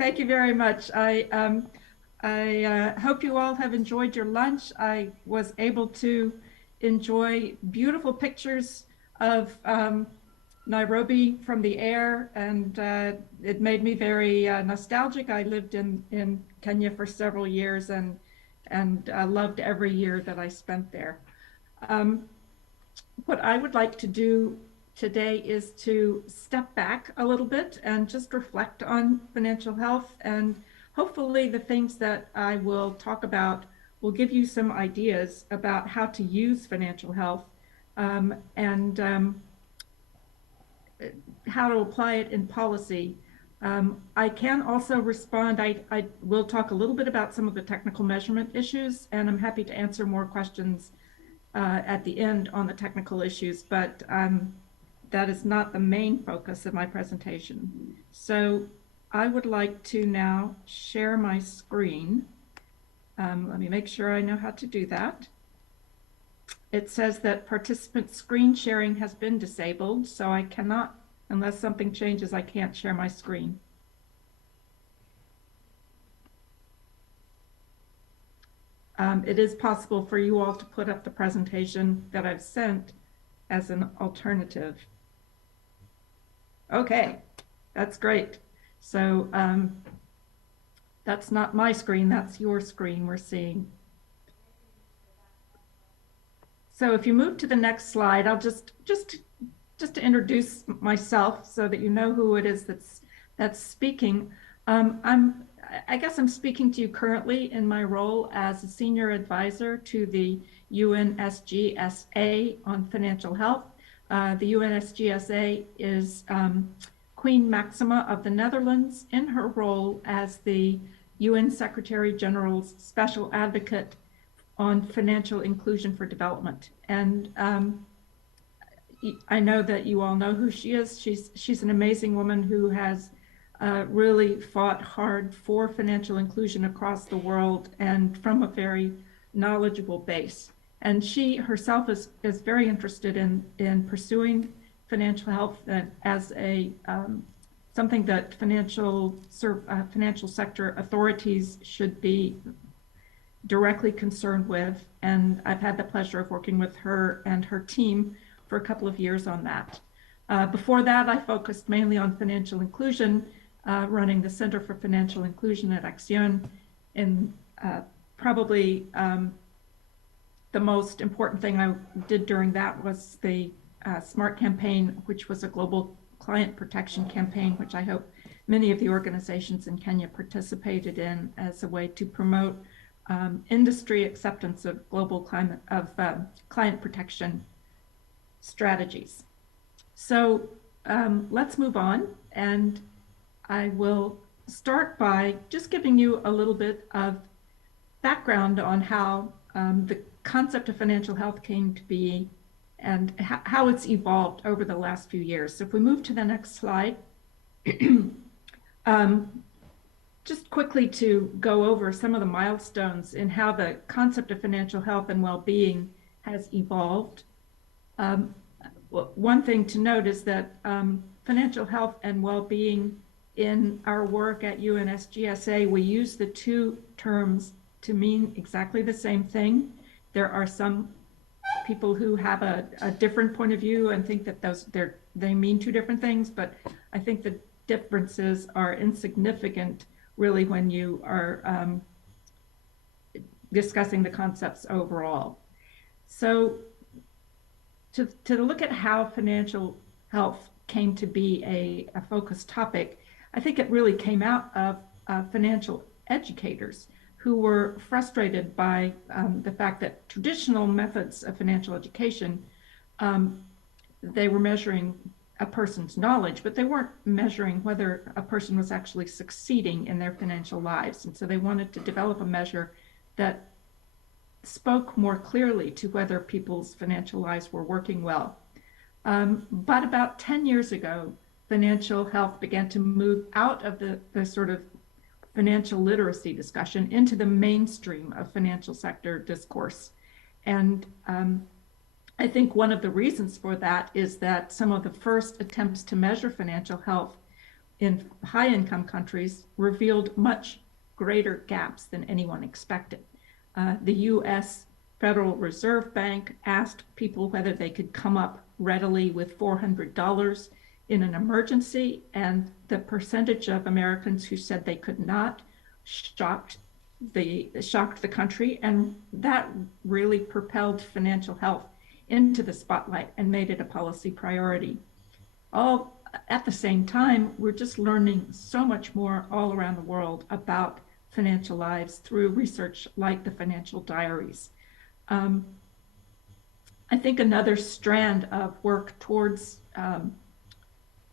Thank you very much. I hope you all have enjoyed your lunch. I was able to enjoy beautiful pictures of Nairobi from the air, and it made me very nostalgic. I lived in Kenya for several years and loved every year that I spent there. Um, what I would like to do today is to step back a little bit and just reflect on financial health. And hopefully, the things that I will talk about will give you some ideas about how to use financial health and how to apply it in policy. I can also respond. I will talk a little bit about some of the technical measurement issues, and I'm happy to answer more questions at the end on the technical issues, but that is not the main focus of my presentation. So I would like to now share my screen. Let me make sure I know how to do that. It says that participant screen sharing has been disabled, so I cannot, unless something changes, I can't share my screen. It is possible for you all to put up the presentation that I've sent as an alternative. Okay, that's great. So that's not my screen, that's your screen we're seeing. So if you move to the next slide, I'll just to introduce myself so that you know who it is that's speaking. I guess I'm speaking to you currently in my role as a senior advisor to the UNSGSA on financial health. The UNSGSA is Queen Maxima of the Netherlands in her role as the UN Secretary General's Special Advocate on Financial Inclusion for Development. And I know that you all know who she is. She's an amazing woman who has really fought hard for financial inclusion across the world and from a very knowledgeable base. And she herself is very interested in pursuing financial health as a something that financial sector authorities should be directly concerned with. And I've had the pleasure of working with her and her team for a couple of years on that. Before that, I focused mainly on financial inclusion, running the Center for Financial Inclusion at Action. And probably the most important thing I did during that was the SMART campaign, which was a global client protection campaign, which I hope many of the organizations in Kenya participated in as a way to promote industry acceptance of global client protection strategies. So let's move on, and I will start by just giving you a little bit of background on how the concept of financial health came to be and how it's evolved over the last few years. So if we move to the next slide, just quickly to go over some of the milestones in how the concept of financial health and well-being has evolved. One thing to note is that financial health and well-being in our work at UNSGSA, we use the two terms to mean exactly the same thing. There are some people who have a different point of view and think that they mean two different things, but I think the differences are insignificant really when you are discussing the concepts overall. So to look at how financial health came to be a focused topic, I think it really came out of financial educators who were frustrated by the fact that traditional methods of financial education, they were measuring a person's knowledge, but they weren't measuring whether a person was actually succeeding in their financial lives. And so they wanted to develop a measure that spoke more clearly to whether people's financial lives were working well. But about 10 years ago, financial health began to move out of the sort of financial literacy discussion into the mainstream of financial sector discourse. And I think one of the reasons for that is that some of the first attempts to measure financial health in high-income countries revealed much greater gaps than anyone expected. The U.S. Federal Reserve Bank asked people whether they could come up readily with $400 in an emergency, and the percentage of Americans who said they could not shocked the country, and that really propelled financial health into the spotlight and made it a policy priority. All at the same time, we're just learning so much more all around the world about financial lives through research like the financial diaries. I think another strand of work towards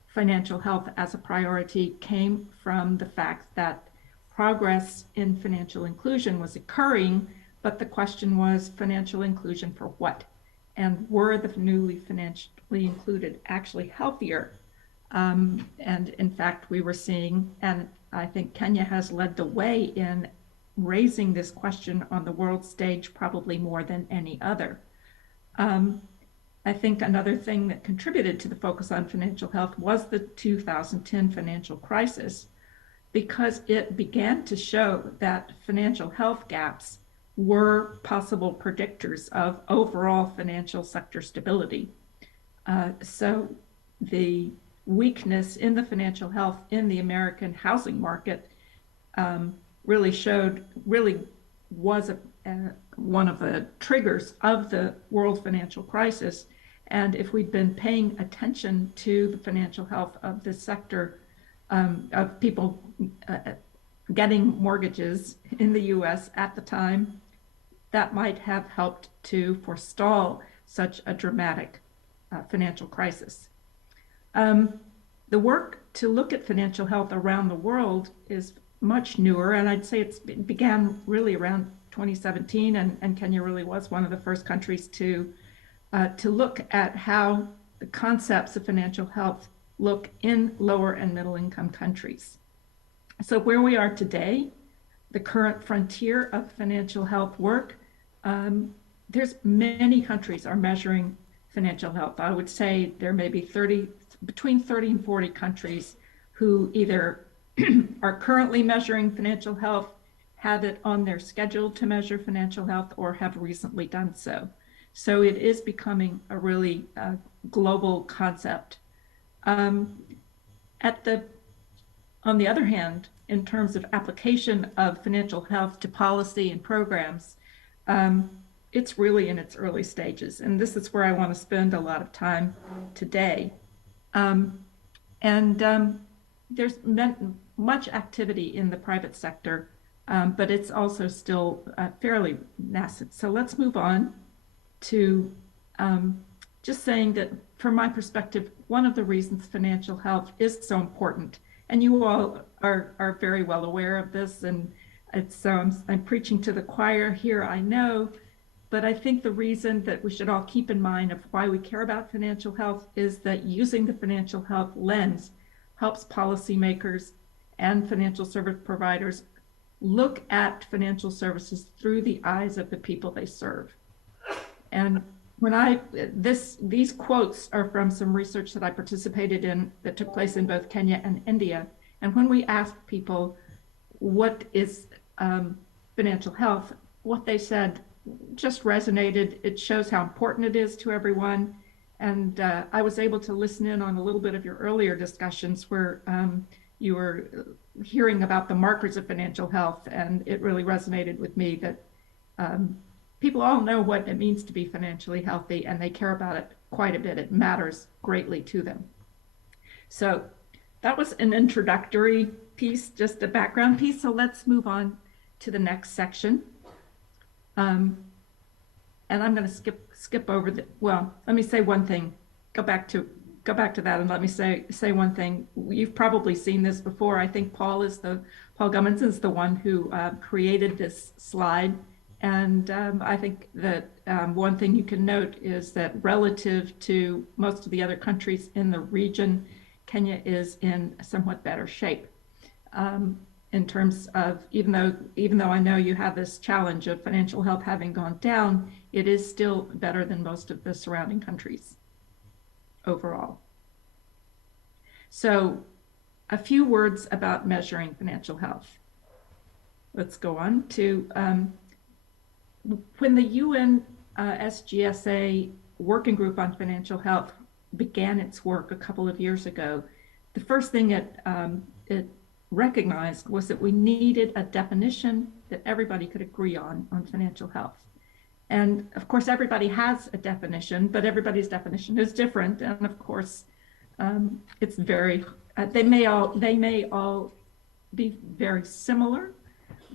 financial health as a priority came from the fact that progress in financial inclusion was occurring, but the question was financial inclusion for what? And were the newly financially included actually healthier? And in fact, we were seeing, and I think Kenya has led the way in raising this question on the world stage probably more than any other. I think another thing that contributed to the focus on financial health was the 2010 financial crisis, because it began to show that financial health gaps were possible predictors of overall financial sector stability. So the weakness in the financial health in the American housing market really was one of the triggers of the world financial crisis. And if we'd been paying attention to the financial health of this sector, of people getting mortgages in the US at the time, that might have helped to forestall such a dramatic financial crisis. The work to look at financial health around the world is much newer, and I'd say it began really around 2017, and Kenya really was one of the first countries to look at how the concepts of financial health look in lower and middle income countries. So where we are today, the current frontier of financial health work, there's many countries are measuring financial health. I would say there may be between 30 and 40 countries who either are currently measuring financial health, have it on their schedule to measure financial health, or have recently done so. So it is becoming a really global concept. On the other hand, in terms of application of financial health to policy and programs, it's really in its early stages. And this is where I want to spend a lot of time today. There's much activity in the private sector, but it's also still fairly nascent. So let's move on to just saying that from my perspective, one of the reasons financial health is so important, and you all are very well aware of this, and it's I'm preaching to the choir here, I know, but I think the reason that we should all keep in mind of why we care about financial health is that using the financial health lens helps policymakers and financial service providers look at financial services through the eyes of the people they serve. And when these quotes are from some research that I participated in that took place in both Kenya and India. And when we asked people what is financial health, what they said just resonated. It shows how important it is to everyone. And I was able to listen in on a little bit of your earlier discussions where you were hearing about the markers of financial health, and it really resonated with me that people all know what it means to be financially healthy, and they care about it quite a bit. It matters greatly to them. So that was an introductory piece, just a background piece. So let's move on to the next section. And I'm going to skip over well, let me say one thing. Go back to that, and let me say one thing. You've probably seen this before. I think Paul Gumminson's the one who created this slide. And I think that one thing you can note is that relative to most of the other countries in the region, Kenya is in somewhat better shape. In terms of, even though I know you have this challenge of financial health having gone down, it is still better than most of the surrounding countries overall. So a few words about measuring financial health. Let's go on to when the UN SGSA Working Group on Financial Health began its work a couple of years ago, the first thing it recognized was that we needed a definition that everybody could agree on financial health. And of course, everybody has a definition, but everybody's definition is different. And of course, it's very, they may all be very similar,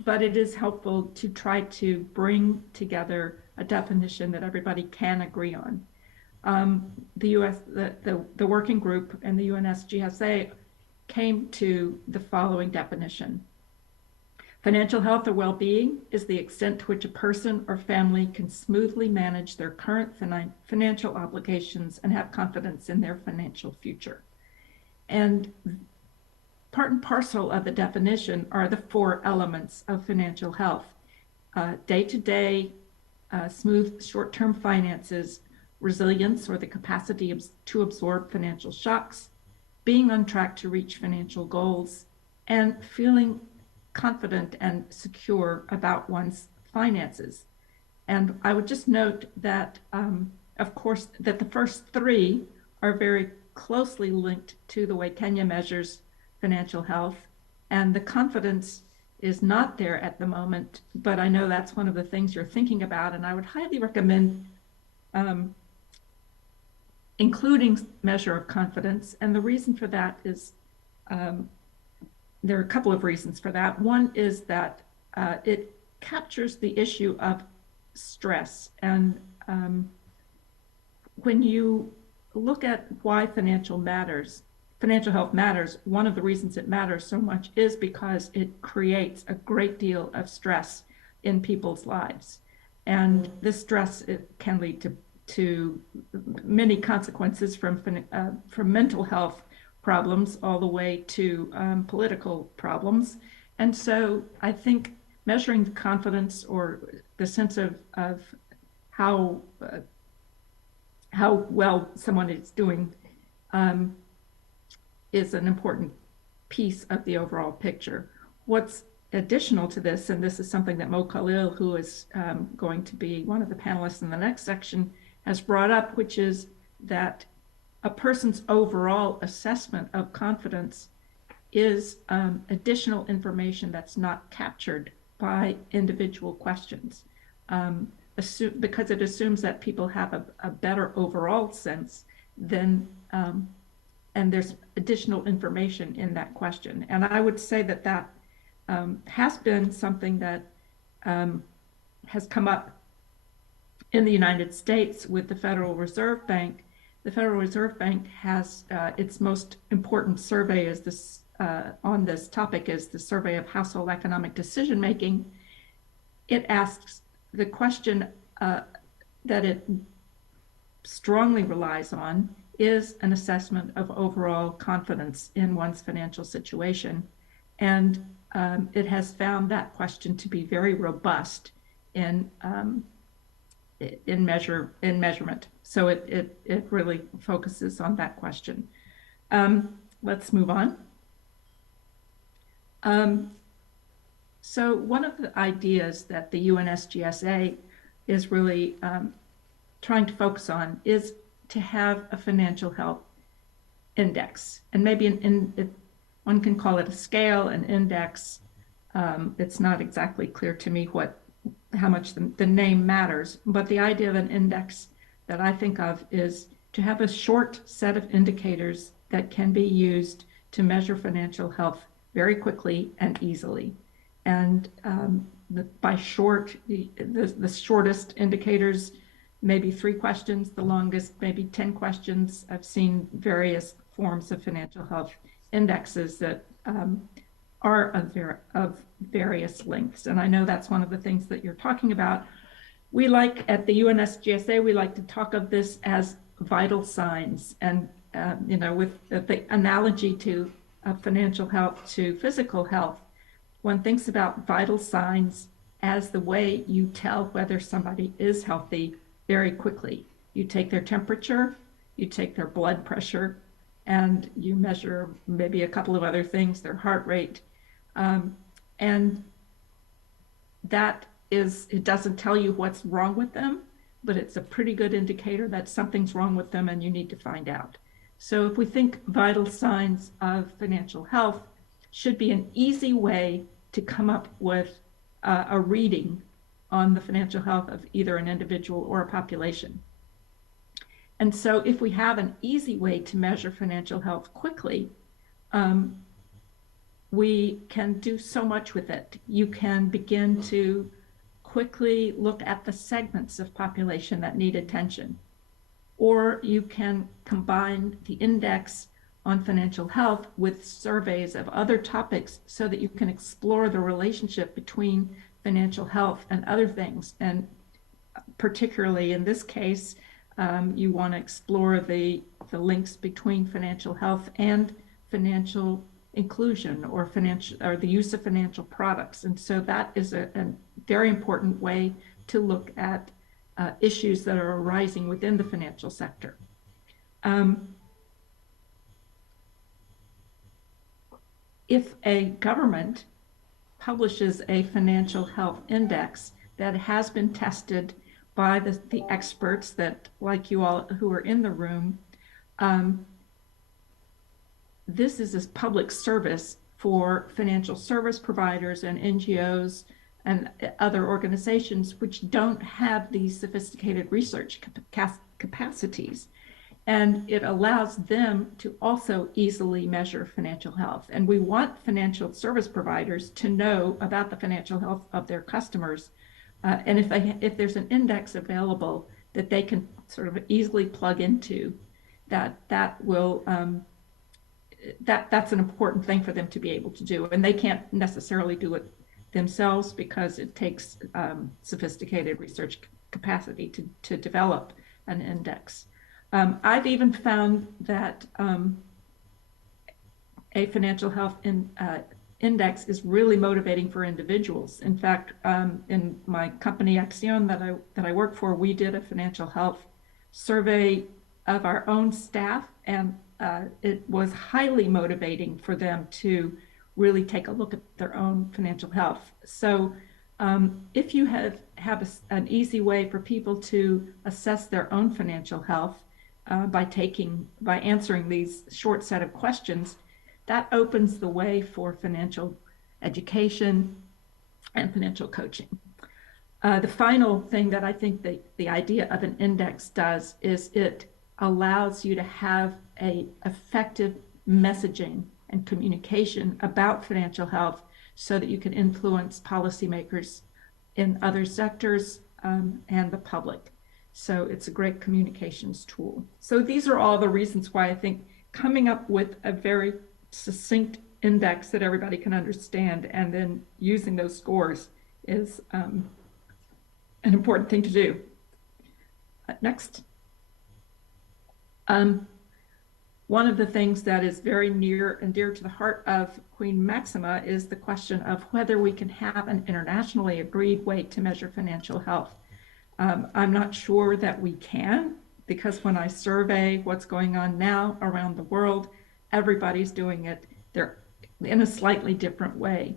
but it is helpful to try to bring together a definition that everybody can agree on. The working group and the UNSGSA came to the following definition. Financial health or well-being is the extent to which a person or family can smoothly manage their current financial obligations and have confidence in their financial future. And part and parcel of the definition are the four elements of financial health: day-to-day, smooth short-term finances, resilience or the capacity to absorb financial shocks, being on track to reach financial goals, and feeling confident and secure about one's finances. And I would just note that, of course, that the first three are very closely linked to the way Kenya measures financial health, and the confidence is not there at the moment, but I know that's one of the things you're thinking about, and I would highly recommend including measure of confidence. And the reason for that is, there are a couple of reasons for that. One is that it captures the issue of stress. And when you look at why financial health matters, one of the reasons it matters so much is because it creates a great deal of stress in people's lives. And this stress, it can lead to many consequences from mental health problems all the way to political problems. And so I think measuring the confidence or the sense of how well someone is doing is an important piece of the overall picture. What's additional to this, and this is something that Mo Khalil, who is going to be one of the panelists in the next section, has brought up, which is that a person's overall assessment of confidence is additional information that's not captured by individual questions, because it assumes that people have a better overall sense than, and there's additional information in that question. And I would say that that has been something that has come up in the United States with the Federal Reserve Bank. The Federal Reserve Bank has its most important survey is this on this topic is the Survey of Household Economic Decision Making. It asks the question that it strongly relies on is an assessment of overall confidence in one's financial situation. And it has found that question to be very robust in measurement. So it really focuses on that question. Let's move on. So one of the ideas that the UNSGSA is really trying to focus on is to have a financial health index, and maybe one can call it a scale, an index. It's not exactly clear to me how much the name matters, but the idea of an index that I think of is to have a short set of indicators that can be used to measure financial health very quickly and easily. And by short, the shortest indicators, maybe 3 questions, the longest, maybe 10 questions. I've seen various forms of financial health indexes that are of various lengths. And I know that's one of the things that you're talking about. We like, at the UNSGSA, we like to talk of this as vital signs. And, with the analogy of financial health to physical health, one thinks about vital signs as the way you tell whether somebody is healthy very quickly. You take their temperature, you take their blood pressure, and you measure maybe a couple of other things, their heart rate. And that is, it doesn't tell you what's wrong with them, but it's a pretty good indicator that something's wrong with them and you need to find out. So if we think vital signs of financial health should be an easy way to come up with a reading on the financial health of either an individual or a population. And so if we have an easy way to measure financial health quickly, we can do so much with it. You can begin to quickly look at the segments of population that need attention. Or you can combine the index on financial health with surveys of other topics so that you can explore the relationship between financial health and other things. And particularly in this case, you want to explore the links between financial health and financial inclusion or the use of financial products. And so that is a very important way to look at issues that are arising within the financial sector. If a government publishes a financial health index that has been tested by the experts that, like you all who are in the room, this is a public service for financial service providers and NGOs and other organizations which don't have these sophisticated research capacities. And it allows them to also easily measure financial health. And we want financial service providers to know about the financial health of their customers. And if there's an index available that they can sort of easily plug into, that's an important thing for them to be able to do. And they can't necessarily do it themselves because it takes sophisticated research capacity to develop an index. I've even found that a financial health index is really motivating for individuals. In fact, in my company Axion that I work for, we did a financial health survey of our own staff, and it was highly motivating for them to really take a look at their own financial health. So if you have an easy way for people to assess their own financial health by answering these short set of questions, that opens the way for financial education and financial coaching. The final thing that I think the idea of an index does is it allows you to have an effective messaging and communication about financial health so that you can influence policymakers in other sectors and the public. So it's a great communications tool. So these are all the reasons why I think coming up with a very succinct index that everybody can understand and then using those scores is an important thing to do. Next. One of the things that is very near and dear to the heart of Queen Maxima is the question of whether we can have an internationally agreed way to measure financial health. I'm not sure that we can, because when I survey what's going on now around the world, everybody's doing it they're in a slightly different way.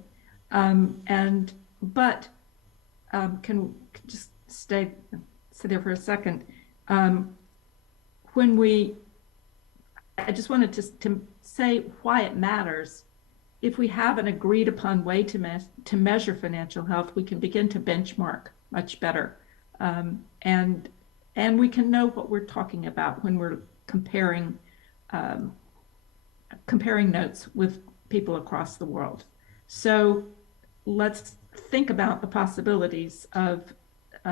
But can just stay there for a second. I just wanted to say why it matters. If we have an agreed upon way to measure financial health, we can begin to benchmark much better. And we can know what we're talking about when we're comparing notes with people across the world. So let's think about the possibilities of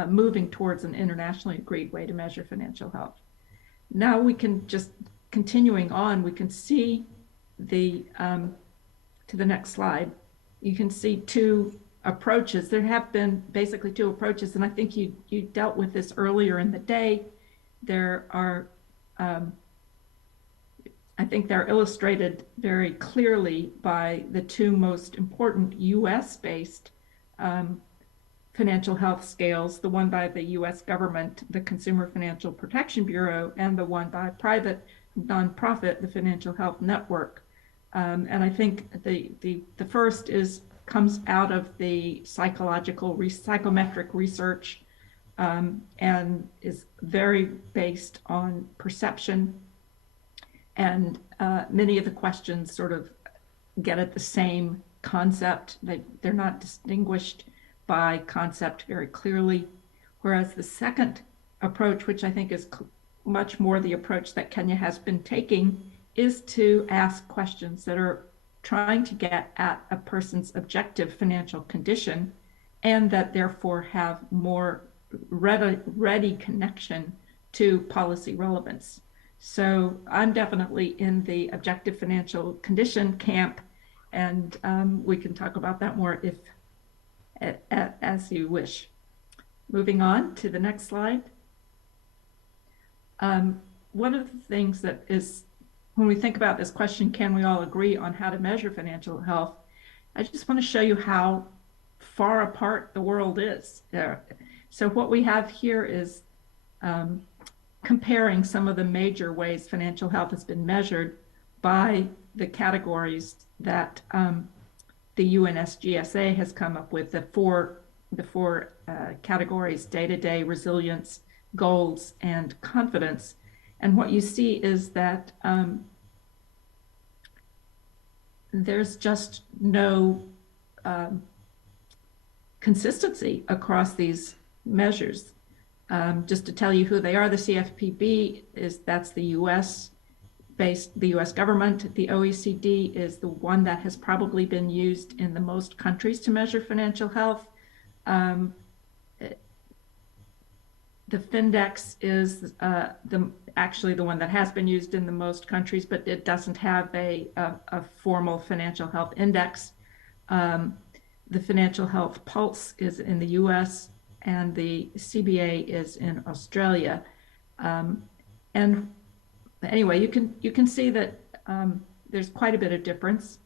moving towards an internationally agreed way to measure financial health. Now we can just, continuing on, we can see to the next slide, you can see two approaches. There have been basically two approaches, and I think you dealt with this earlier in the day. There are, I think they're illustrated very clearly by the two most important US-based financial health scales, the one by the US government, the Consumer Financial Protection Bureau, and the one by private nonprofit, the Financial Health Network. And I think the first comes out of the psychometric research, and is very based on perception. And many of the questions sort of get at the same concept. They're not distinguished by concept very clearly. Whereas the second approach, which I think is much more the approach that Kenya has been taking, is to ask questions that are trying to get at a person's objective financial condition, and that therefore have more ready connection to policy relevance. So I'm definitely in the objective financial condition camp, and we can talk about that more if as you wish. Moving on to the next slide. One of the things that is, when we think about this question, can we all agree on how to measure financial health? I just want to show you how far apart the world is. So what we have here is comparing some of the major ways financial health has been measured by the categories that the UNSGSA has come up with, the four categories: day-to-day, resilience, goals, and confidence. And what you see is that there's just no consistency across these measures. Just to tell you who they are, the CFPB that's the US based, the US government. The OECD is the one that has probably been used in the most countries to measure financial health. The Findex is actually the one that has been used in the most countries, but it doesn't have a formal financial health index. The Financial Health Pulse is in the US, and the CBA is in Australia. And anyway, you can see that there's quite a bit of difference.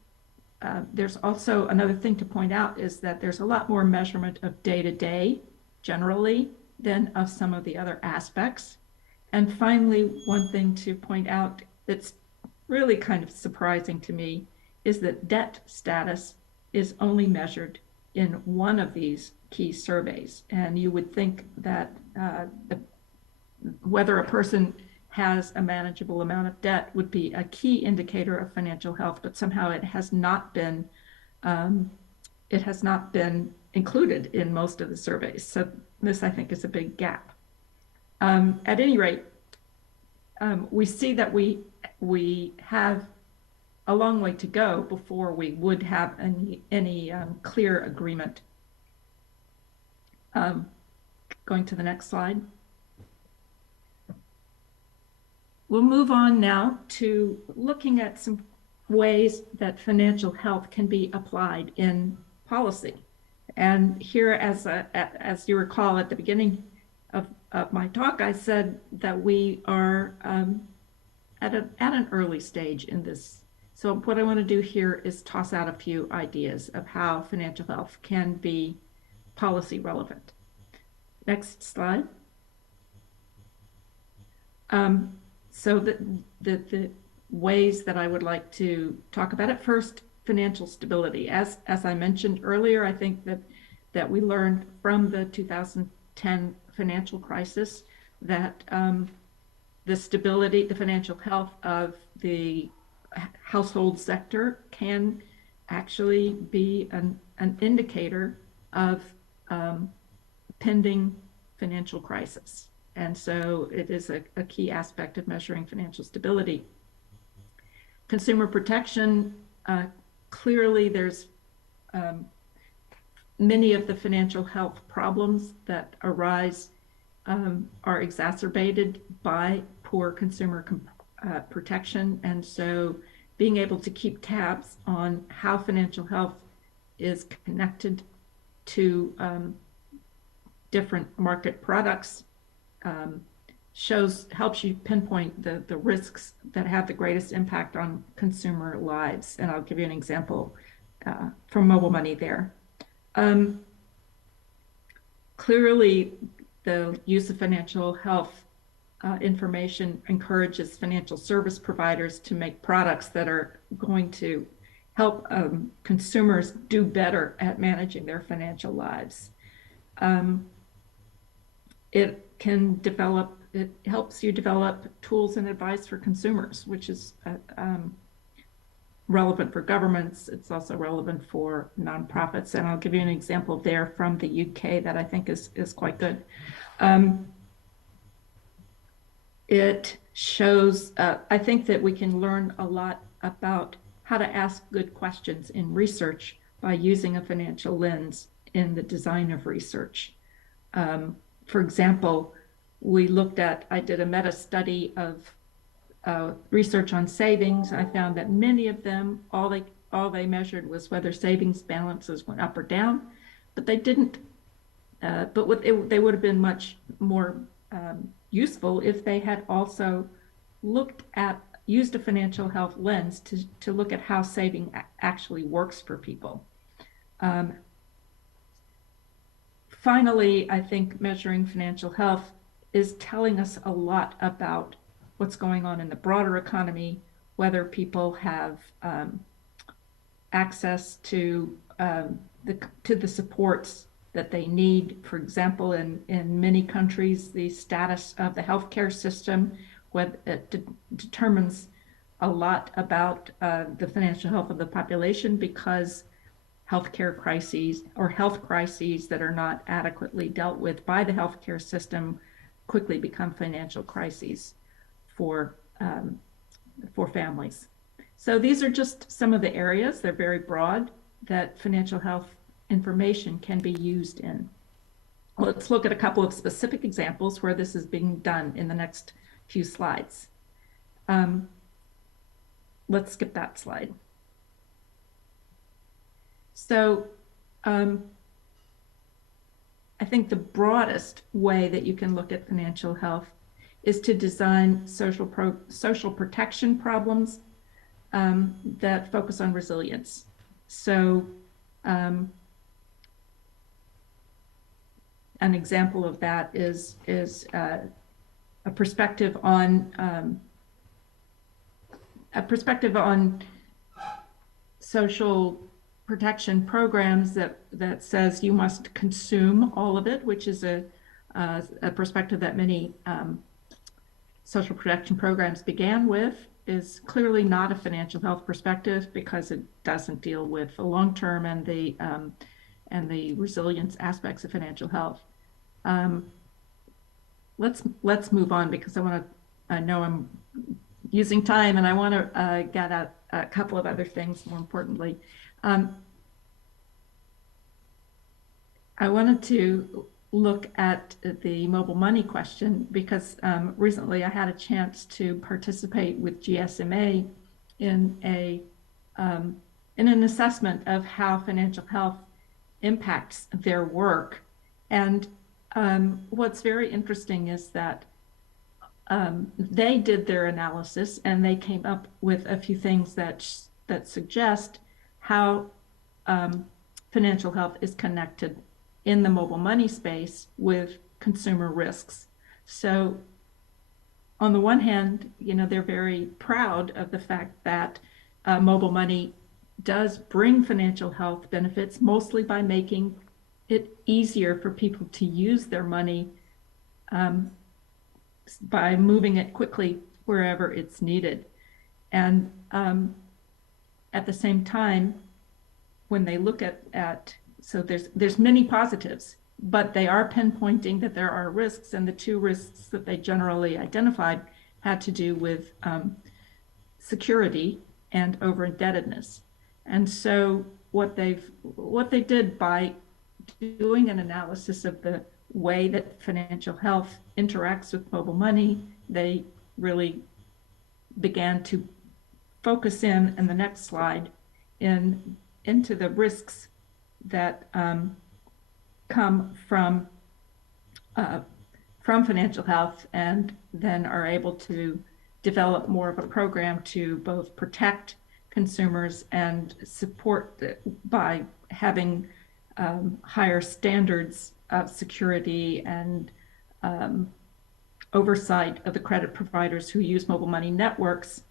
There's also another thing to point out, is that there's a lot more measurement of day-to-day generally than of some of the other aspects. And finally, one thing to point out that's really kind of surprising to me is that debt status is only measured in one of these key surveys. And you would think that whether a person has a manageable amount of debt would be a key indicator of financial health, but somehow it has not been included in most of the surveys. So this, I think, is a big gap. At any rate, we see that we have a long way to go before we would have any clear agreement. Going to the next slide. We'll move on now to looking at some ways that financial health can be applied in policy. And here, as you recall, at the beginning of my talk, I said that we are at an early stage in this. So what I want to do here is toss out a few ideas of how financial health can be policy relevant. Next slide. So the ways that I would like to talk about it: first, financial stability. As I mentioned earlier, I think that we learned from the 2010 financial crisis that the stability, the financial health of the household sector can actually be an indicator of pending financial crisis. And so it is a key aspect of measuring financial stability. Consumer protection, clearly there's many of the financial health problems that arise are exacerbated by poor consumer protection. And so being able to keep tabs on how financial health is connected to different market products helps you pinpoint the risks that have the greatest impact on consumer lives. And I'll give you an example from mobile money there. Clearly, the use of financial health information encourages financial service providers to make products that are going to help consumers do better at managing their financial lives. It helps you develop tools and advice for consumers, which is relevant for governments. It's also relevant for nonprofits. And I'll give you an example there from the UK that I think is quite good. It shows, I think that we can learn a lot about how to ask good questions in research by using a financial lens in the design of research. For example, I did a meta study of research on savings. I found that many of them, all they measured was whether savings balances went up or down, but they didn't. They would have been much more useful if they had also used a financial health lens to look at how saving actually works for people. Finally, I think measuring financial health is telling us a lot about what's going on in the broader economy, whether people have access to the supports that they need. For example, in many countries, the status of the healthcare system determines a lot about the financial health of the population, because healthcare crises or health crises that are not adequately dealt with by the healthcare system quickly become financial crises for families. So these are just some of the areas, they're very broad, that financial health information can be used in. Let's look at a couple of specific examples where this is being done in the next few slides. Let's skip that slide. So I think the broadest way that you can look at financial health is to design social protection problems that focus on resilience. So an example of that is a perspective on social protection programs that says you must consume all of it, which is a perspective that many social protection programs began with, is clearly not a financial health perspective, because it doesn't deal with the long-term and the resilience aspects of financial health. Let's move on, because I know I'm using time, and I want to get at a couple of other things more importantly. I wanted to look at the mobile money question, because recently I had a chance to participate with GSMA in an assessment of how financial health impacts their work. And what's very interesting is that they did their analysis, and they came up with a few things that suggest how financial health is connected in the mobile money space with consumer risks. So on the one hand, they're very proud of the fact that mobile money does bring financial health benefits, mostly by making it easier for people to use their money by moving it quickly wherever it's needed. And at the same time, when they look at so there's many positives, but they are pinpointing that there are risks, and the two risks that they generally identified had to do with security and over-indebtedness. And so what they did by doing an analysis of the way that financial health interacts with mobile money, they really began to focus in the next slide into the risks that come from financial health, and then are able to develop more of a program to both protect consumers and support by having higher standards of security and oversight of the credit providers who use mobile money networks,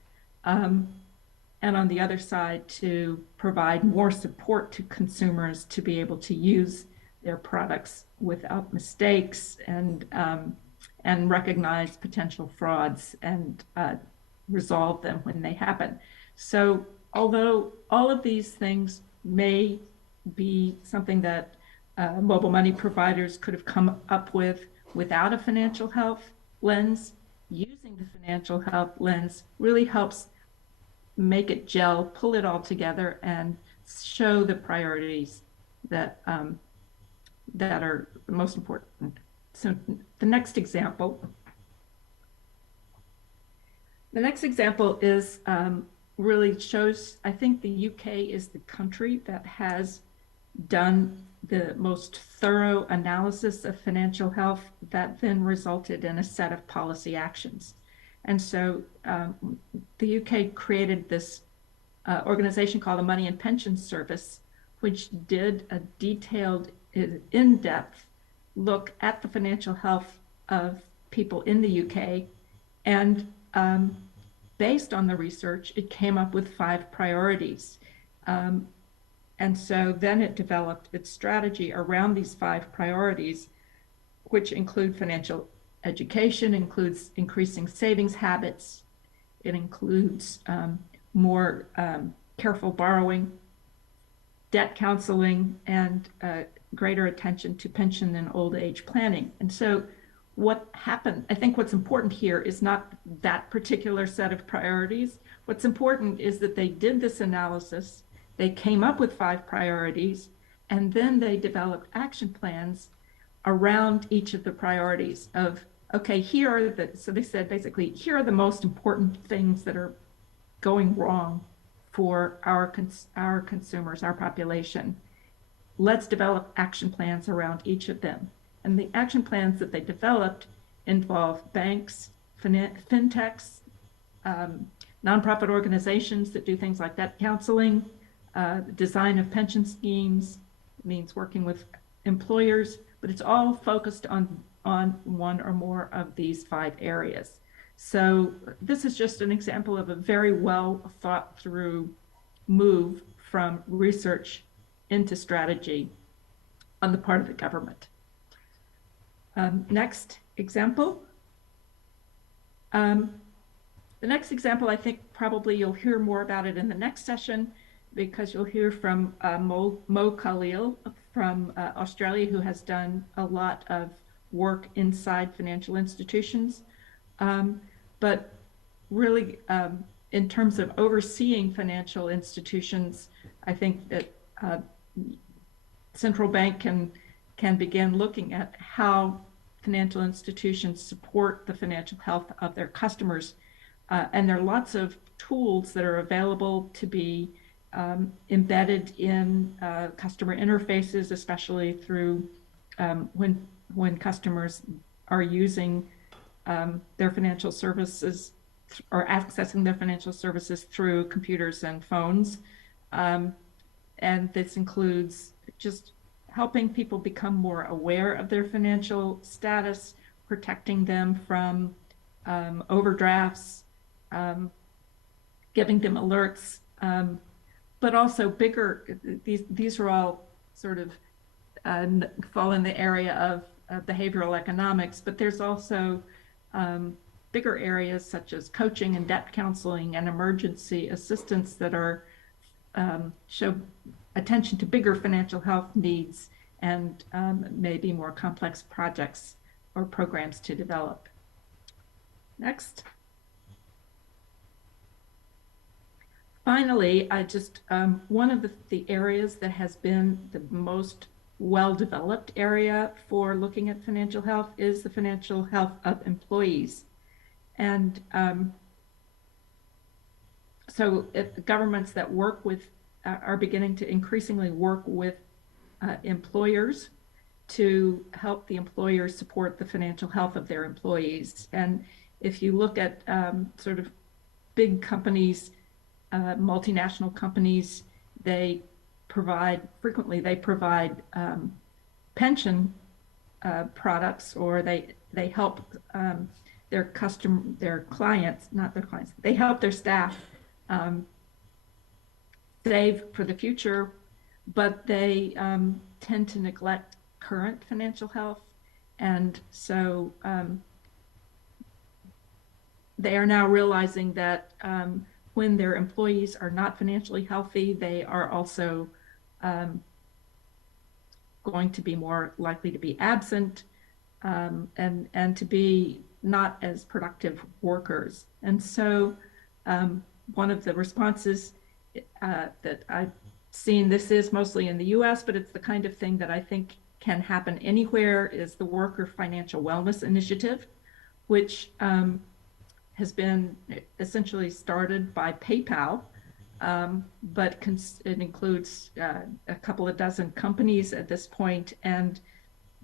and on the other side to provide more support to consumers to be able to use their products without mistakes and recognize potential frauds and resolve them when they happen. So although all of these things may be something that mobile money providers could have come up with without a financial health lens, using the financial health lens really helps make it gel, pull it all together, and show the priorities that that are most important. So the next example is really shows, I think the UK is the country that has done the most thorough analysis of financial health that then resulted in a set of policy actions. And so the UK created this organization called the Money and Pensions Service, which did a detailed, in-depth look at the financial health of people in the UK. And based on the research, it came up with 5 priorities. And so then it developed its strategy around these 5 priorities, which include financial education, includes increasing savings habits. It includes more careful borrowing, debt counseling, and greater attention to pension and old age planning. And so what happened, I think what's important here is not that particular set of priorities. What's important is that they did this analysis, they came up with 5 priorities, and then they developed action plans around each of the priorities of, okay, here are the, so they said basically, here are the most important things that are going wrong for our consumers, our population. Let's develop action plans around each of them. And the action plans that they developed involve banks, fintechs, nonprofit organizations that do things like that, counseling, design of pension schemes, means working with employers, but it's all focused on one or more of these 5 areas. So this is just an example of a very well thought through move from research into strategy on the part of the government. Next example. The next example, I think probably you'll hear more about it in the next session, because you'll hear from Mo Khalil from Australia, who has done a lot of work inside financial institutions. But really, in terms of overseeing financial institutions, I think that central bank can begin looking at how financial institutions support the financial health of their customers. And there are lots of tools that are available to be embedded in customer interfaces, especially through when customers are using their financial services or accessing their financial services through computers and phones. And this includes just helping people become more aware of their financial status, protecting them from overdrafts, giving them alerts, but also bigger, these are all sort of fall in the area of behavioral economics, but there's also bigger areas such as coaching and debt counseling and emergency assistance that are show attention to bigger financial health needs and maybe more complex projects or programs to develop. Next. Finally, I just, one of the areas that has been the most well-developed area for looking at financial health is the financial health of employees. And so governments that work with, are beginning to increasingly work with employers to help the employers support the financial health of their employees. And if you look at sort of big companies, multinational companies, they frequently provide pension products, or they help their clients, not their clients, they help their staff um, save for the future, but they tend to neglect current financial health. And so they are now realizing that when their employees are not financially healthy, they are also going to be more likely to be absent and to be not as productive workers. And so one of the responses that I've seen, this is mostly in the US, but it's the kind of thing that I think can happen anywhere, is the Worker Financial Wellness Initiative, which has been essentially started by PayPal, but it includes a couple of dozen companies at this point, and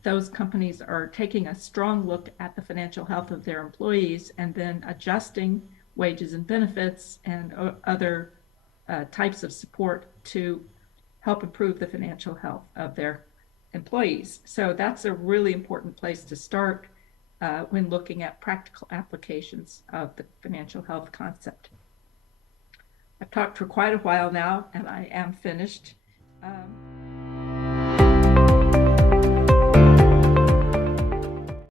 those companies are taking a strong look at the financial health of their employees and then adjusting wages and benefits and other types of support to help improve the financial health of their employees. So that's a really important place to start when looking at practical applications of the financial health concept. I've talked for quite a while now, and I am finished.